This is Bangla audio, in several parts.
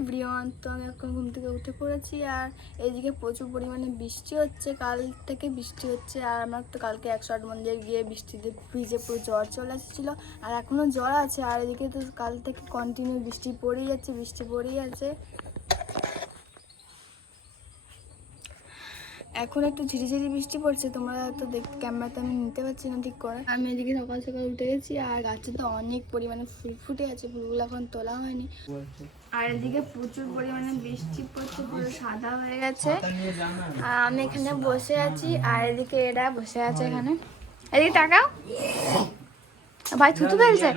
এভরিওয়ান, তো আমি এখন ঘুম থেকে উঠে পড়েছি আর এইদিকে প্রচুর পরিমাণে বৃষ্টি হচ্ছে। কাল থেকে বৃষ্টি হচ্ছে আর আমার তো কালকে 108 মন্দির গিয়ে বৃষ্টিতে ভিজে পুরো জ্বর চলে এসেছিলো আর এখনও জ্বর আছে। আর এদিকে তো কাল থেকে কন্টিনিউ বৃষ্টি পড়েই যাচ্ছে। এখন একটু ঝিরিঝিরি বৃষ্টি পড়ছে, তোমরা তো ক্যামেরাতে আমি নিতে পারছি না ঠিক করে। আমি এদিকে সকাল সকাল উঠে গেছি আর গাছে তো অনেক পরিমাণে ফুল ফুটে আছে, ফুলগুলো এখন তোলা হয়নি। আর এদিকে প্রচুর পরিমাণে বৃষ্টি পড়ছে, পুরো সাদা হয়ে গেছে। আর আমি এখানে বসে আছি আর এদিকে এরা বসে আছে এখানে। এদিকে তাকাও, ভাই থুতু ফেলছে।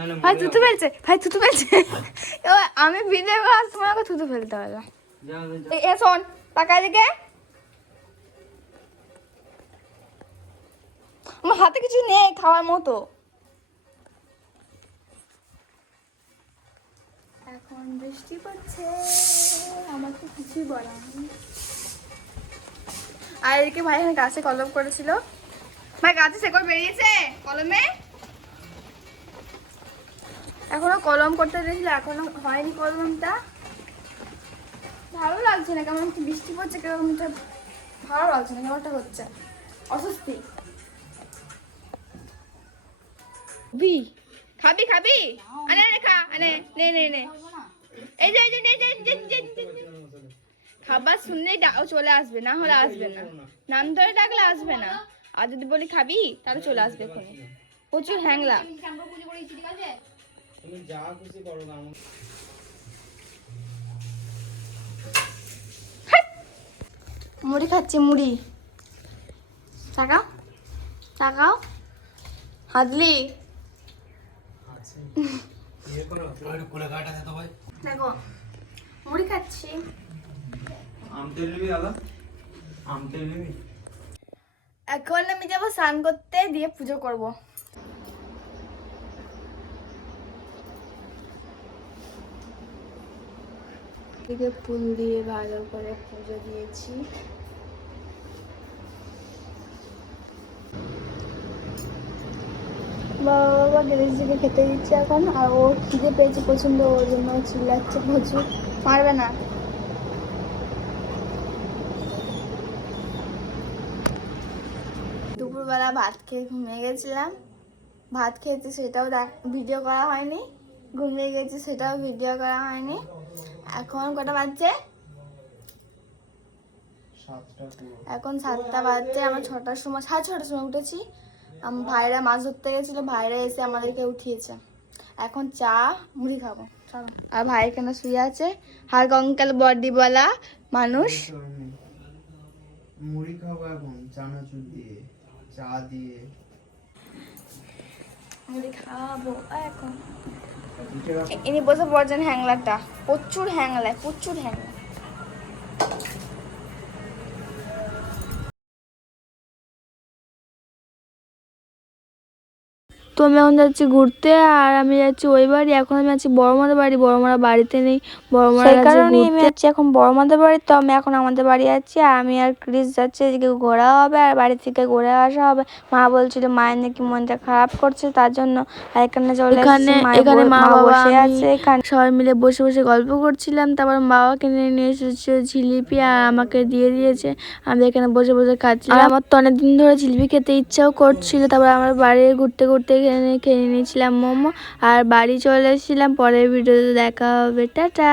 আমি ভিডিও করার সময় আমাকে থুতু ফেলতে হবে। এ শোন, টাকা এদিকে। আমার হাতে কিছু নেই খাওয়ার মতো। এখন বৃষ্টি পড়ছে, আমার তো কিছুই বলা নেই। আর এদিকে ভাই এখানে গাছে কলম করেছিল। ভাই গাছে শেকড় বেরিয়েছে কলমে, এখনো কলম করতে দিয়েছিল, এখনো হয়নি কলমটা। ভালো লাগছে না, কেমন বৃষ্টি পড়ছে, কেমনটা ভালো লাগছে না, কেমনটা হচ্ছে অস্বস্তি। খাবি আনে খা, আনে নে। এই যে খাবার শুনলেই চলে আসবে, না হলে আসবে না। নাম ধরে ডাকলে আসবে না, আর যদি বলি খাবি তাহলে চলে আসবে এখানে। প্রচুর হ্যাংলা। মুড়ি খাচ্ছি, মুড়ি। তাকাও হাতলি। দেখো মুড়ি খাচ্ছি। এখন আমি যাবো স্নান করতে, দিয়ে পুজো করবো। এদিকে ফুল দিয়ে ভালো করে পুজো দিয়েছি। বাবা গ্যারেজকে খেতে দিচ্ছে এখন, আর ও খিদে পেয়েছে প্রচন্ড, ওর জন্য চিল্লাচ্ছে প্রচুর। মারবে না। দুপুরবেলা ভাত খেয়ে ঘুমিয়ে গেছিলাম। ভাত খেয়েছি সেটাও ভিডিও করা হয়নি, ঘুমিয়ে গেছি সেটাও ভিডিও করা হয়নি। এখন কটা বাজছে? এখন 7টা বাজছে। আমরা 6টার সময়, 6:30টার সময় উঠেছি। আমার ভাইরা মাছ ধরতে গেছিল, ভাইরা এসে আমাদেরকে উঠিয়েছে। এখন চা মুড়ি খাবো, চলো। আর ভাই এখানে শুয়ে আছে, হার কঙ্কাল বডি বলা মানুষ। মুড়ি খাবো এখন চানাচুর দিয়ে, চা দিয়ে মুড়ি খাবো এখন। ইনি বসে পড়ছেন হ্যাংলাটা, প্রচুর হ্যাংলা। তো আমি এখন যাচ্ছি ঘুরতে, আর আমি যাচ্ছি ওই বাড়ি। এখন আমি আছি বড়মাদের বাড়ি, বড়মারা বাড়িতে নেই, বড়মারা কারণে আমি যাচ্ছি এখন বড়মাদের বাড়ি। তো আমি এখন আমাদের বাড়ি যাচ্ছি, আর আমি আর ক্রিস যাচ্ছি। এদিকে ঘোরা হবে আর বাড়ি থেকে ঘুরে আসা হবে। মা বলছিল মায়ের নাকি মনটা খারাপ করছে, তার জন্য। আর এখানে চলে এখানে মা বসে আছে, এখানে সবাই মিলে বসে বসে গল্প করছিলাম। তারপর বাবা কিনে নিয়ে এসেছে জিলিপি আর আমাকে দিয়ে দিয়েছে। আমি এখানে বসে বসে খাচ্ছিলাম। আর আমার তো অনেকদিন ধরে জিলিপি খেতে ইচ্ছাও করছিল। তারপর আমার বাড়ি ঘুরতে খেয়ে নিয়েছিলাম মোমো, আর বাড়ি চলে এসেছিলাম। পরের ভিডিওতে দেখা হবে, টাটা।